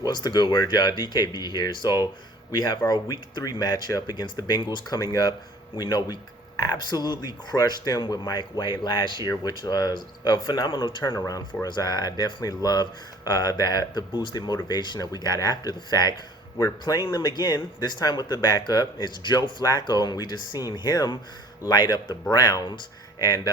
What's the good word, y'all? DKB here. So we have our week 3 matchup against the Bengals coming up. We know we absolutely crushed them with Mike White last year, which was a phenomenal turnaround for us. I definitely love that the boosted motivation that we got after the fact. We're playing them again, this time with the backup. It's Joe Flacco, and we just seen him light up the Browns. And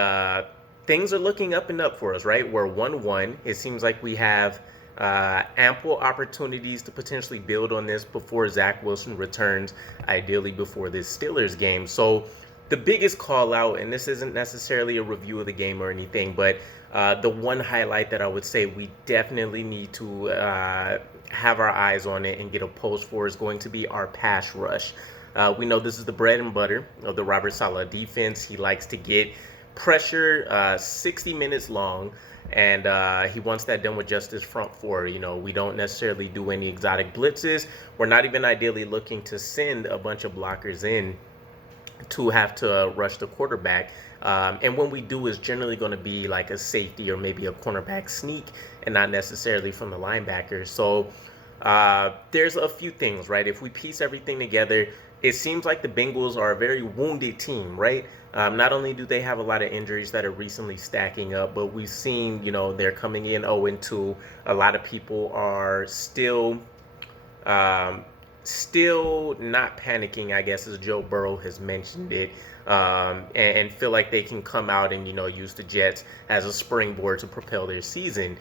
things are looking up and up for us, right? We're 1-1. It seems like we have ample opportunities to potentially build on this before Zach Wilson returns, ideally before this Steelers game. So the biggest call out, and this isn't necessarily a review of the game or anything, but the one highlight that I would say we definitely need to have our eyes on it and get a pulse for is going to be our pass rush. We know this is the bread and butter of the Robert Saleh defense. He likes to get pressure 60 minutes long, and he wants that done with just his front four. You know, we don't necessarily do any exotic blitzes. We're not even ideally looking to send a bunch of blockers in to have to rush the quarterback. And when we do, it's generally going to be like a safety or maybe a cornerback sneak and not necessarily from the linebacker. So there's a few things, right? If we piece everything together, it seems like the Bengals are a very wounded team, right? Not only do they have a lot of injuries that are recently stacking up, but we've seen, you know, they're coming in 0-2. A lot of people are um, still not panicking, I guess, as Joe Burrow has mentioned it, and feel like they can come out and, you know, use the Jets as a springboard to propel their season.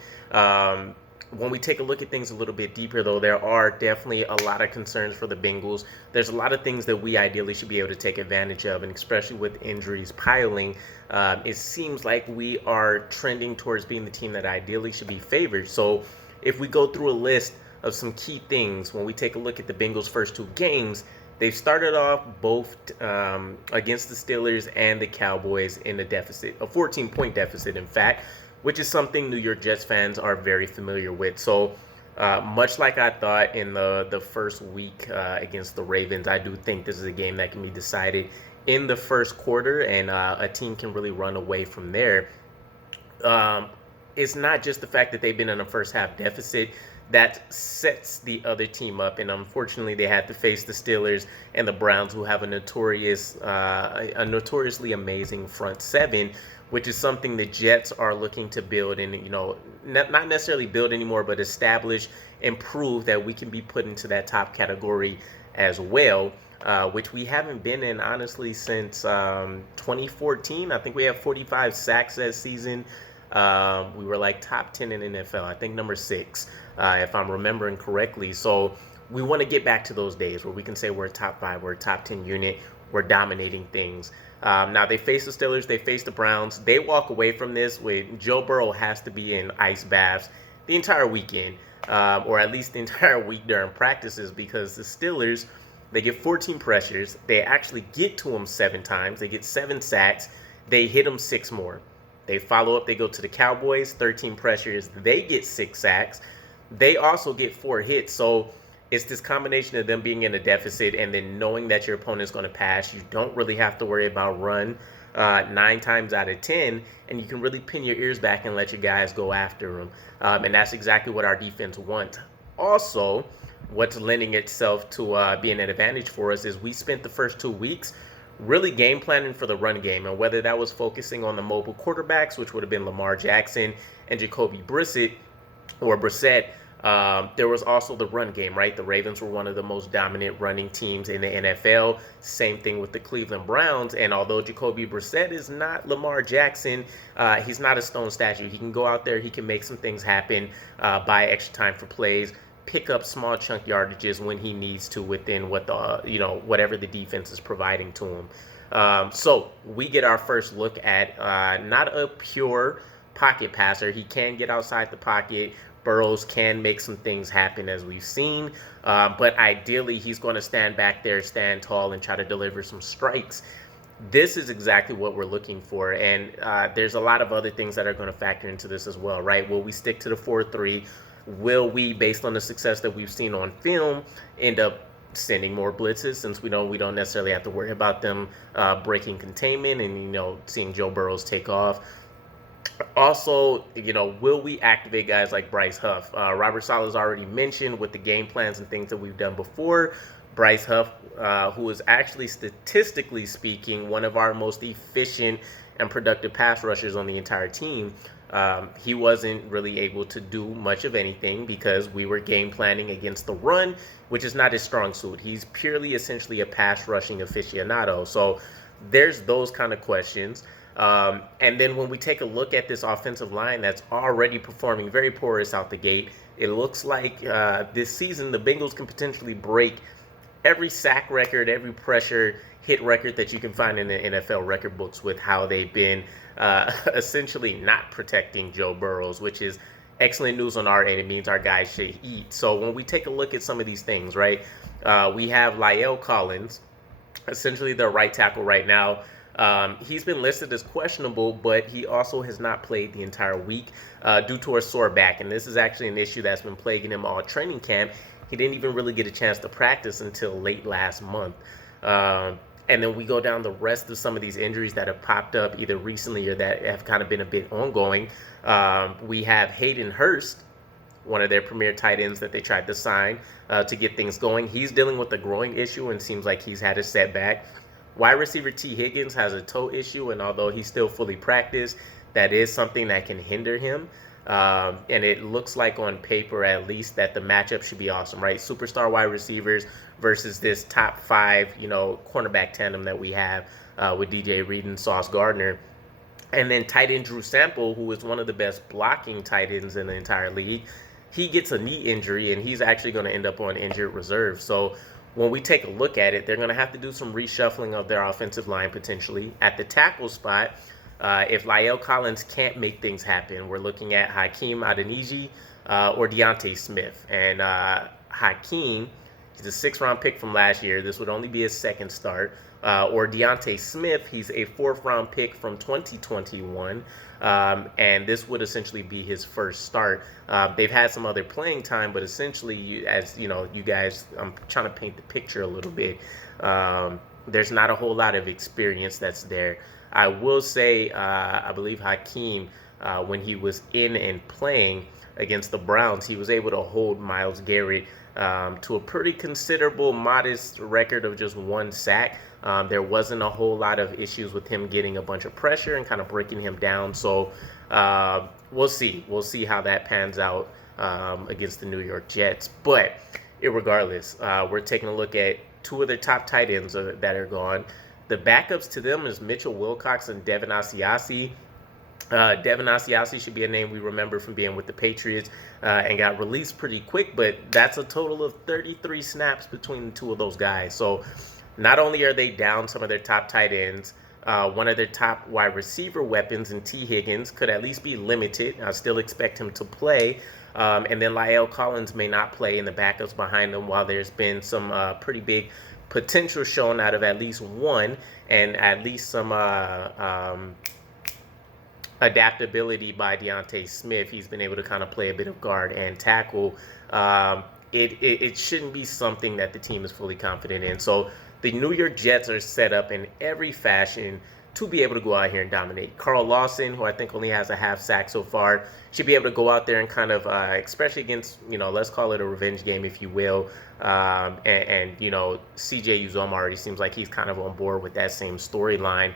When we take a look at things a little bit deeper, though, there are definitely a lot of concerns for the Bengals. There's a lot of things that we ideally should be able to take advantage of, and especially with injuries piling, it seems like we are trending towards being the team that ideally should be favored. So if we go through a list of some key things, when we take a look at the Bengals' first 2 games, they've started off both against the Steelers and the Cowboys in a deficit, a 14-point deficit, in fact, which is something New York Jets fans are very familiar with. So much like I thought in the first week against the Ravens, I do think this is a game that can be decided in the first quarter, and a team can really run away from there. Um, it's not just the fact that they've been in a first half deficit that sets the other team up, and unfortunately, they had to face the Steelers and the Browns, who have a notoriously amazing front seven, which is something the Jets are looking to build, and you know, not necessarily build anymore, but establish and prove that we can be put into that top category as well. Which we haven't been in, honestly, since 2014. I think we have 45 sacks that season. We were like top 10 in NFL, I think number 6, if I'm remembering correctly. So we want to get back to those days where we can say we're a top 5, we're a top 10 unit, we're dominating things. Now they face the Steelers, they face the Browns. They walk away from this with Joe Burrow has to be in ice baths the entire weekend, or at least the entire week during practices, because the Steelers, they get 14 pressures. They actually get to him 7 times. They get 7 sacks. They hit him 6 more. They follow up. They go to the Cowboys, 13 pressures. They get 6 sacks. They also get 4 hits. So it's this combination of them being in a deficit and then knowing that your opponent's going to pass. You don't really have to worry about run 9 times out of 10, and you can really pin your ears back and let your guys go after them. And that's exactly what our defense wants. Also, what's lending itself to being an advantage for us is we spent the first 2 weeks really game planning for the run game, and whether that was focusing on the mobile quarterbacks, which would have been Lamar Jackson and Jacoby Brissett, there was also the run game, right? The Ravens were one of the most dominant running teams in the NFL. Same thing with the Cleveland Browns. And although Jacoby Brissett is not Lamar Jackson, he's not a stone statue. He can go out there, he can make some things happen, buy extra time for plays, pick up small chunk yardages when he needs to within what the whatever the defense is providing to him. So we get our first look at not a pure pocket passer. He can get outside the pocket. Burrows can make some things happen, as we've seen, but ideally he's going to stand back there, stand tall, and try to deliver some strikes. This is exactly what we're looking for, and there's a lot of other things that are going to factor into this as well, right? Will we stick to the 4-3? Will we, based on the success that we've seen on film, end up sending more blitzes, since we don't necessarily have to worry about them breaking containment and seeing Joe Burrows take off? Also, will we activate guys like Bryce Huff? Robert Sala's already mentioned with the game plans and things that we've done before. Bryce Huff, who is actually statistically speaking one of our most efficient and productive pass rushers on the entire team, he wasn't really able to do much of anything because we were game planning against the run, which is not his strong suit. He's purely essentially a pass rushing aficionado. So there's those kind of questions. And then when we take a look at this offensive line that's already performing very porous out the gate, it looks like this season the Bengals can potentially break every sack record, every pressure hit record that you can find in the NFL record books with how they've been essentially not protecting Joe Burrows, which is excellent news on our end. It means our guys should eat. So when we take a look at some of these things, right, we have La'el Collins, essentially the right tackle right now. He's been listed as questionable, but he also has not played the entire week due to a sore back. And this is actually an issue that's been plaguing him all training camp. He didn't even really get a chance to practice until late last month. And then we go down the rest of some of these injuries that have popped up either recently or that have kind of been a bit ongoing. We have Hayden Hurst, one of their premier tight ends that they tried to sign to get things going. He's dealing with a growing issue and seems like he's had a setback. Wide receiver T. Higgins has a toe issue, and although he's still fully practiced, that is something that can hinder him. And it looks like on paper, at least, that the matchup should be awesome, right? Superstar wide receivers versus this top five, cornerback tandem that we have with DJ Reed and Sauce Gardner. And then tight end Drew Sample, who is one of the best blocking tight ends in the entire league, he gets a knee injury, and he's actually going to end up on injured reserve. So when we take a look at it, they're going to have to do some reshuffling of their offensive line potentially. At the tackle spot, if La'el Collins can't make things happen, we're looking at Hakeem Adeniji or Deontay Smith. And Hakeem, he's a 6th-round pick from last year. This would only be his second start. Or Deontay Smith, he's a 4th-round pick from 2021. And this would essentially be his first start. They've had some other playing time, but essentially, you guys, I'm trying to paint the picture a little bit. There's not a whole lot of experience that's there. I will say, I believe Hakeem, when he was in and playing against the Browns, he was able to hold Myles Garrett to a pretty considerable, modest record of just 1 sack. There wasn't a whole lot of issues with him getting a bunch of pressure and kind of breaking him down. So we'll see. We'll see how that pans out against the New York Jets. But irregardless, we're taking a look at 2 of their top tight ends that are gone. The backups to them is Mitchell Wilcox and Devin Asiasi. Devin Asiasi should be a name we remember from being with the Patriots and got released pretty quick, but that's a total of 33 snaps between the 2 of those guys. So not only are they down some of their top tight ends, one of their top wide receiver weapons in T. Higgins could at least be limited. I still expect him to play. And then La'el Collins may not play in the backups behind him, while there's been some pretty big potential shown out of at least one and at least some adaptability by Deontay Smith. He's been able to kind of play a bit of guard and tackle. It shouldn't be something that the team is fully confident in. So the New York Jets are set up in every fashion to be able to go out here and dominate. Carl Lawson, who I think only has a half sack so far, should be able to go out there and kind of, especially against, let's call it a revenge game, if you will. And CJ Uzomah already seems like he's kind of on board with that same storyline.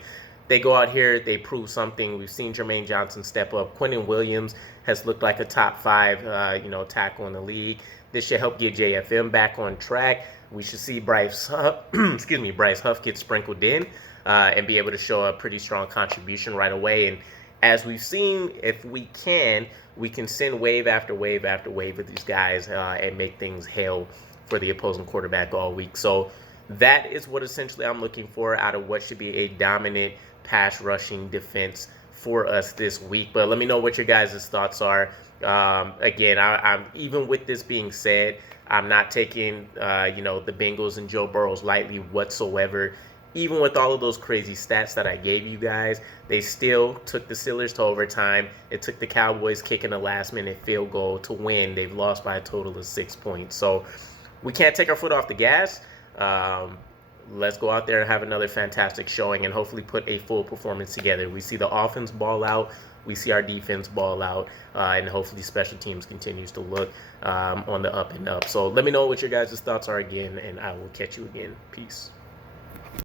They go out here, they prove something. We've seen Jermaine Johnson step up. Quentin Williams has looked like a top 5, tackle in the league. This should help get JFM back on track. We should see Bryce Huff, Bryce Huff get sprinkled in and be able to show a pretty strong contribution right away. And as we've seen, if we can send wave after wave after wave of these guys and make things hell for the opposing quarterback all week. So that is what essentially I'm looking for out of what should be a dominant pass rushing defense for us this week. But let me know what your guys' thoughts are. Again, I'm even with this being said, I'm not taking the Bengals and Joe Burrows lightly whatsoever. Even with all of those crazy stats that I gave you guys, they still took the Steelers to overtime. It took the Cowboys kicking a last-minute field goal to win. They've lost by a total of 6 points. So we can't take our foot off the gas. Let's go out there and have another fantastic showing and hopefully put a full performance together. We see the offense ball out. we see our defense ball out, and hopefully special teams continues to look on the up and up. So let me know what your guys' thoughts are again, and I will catch you again. Peace.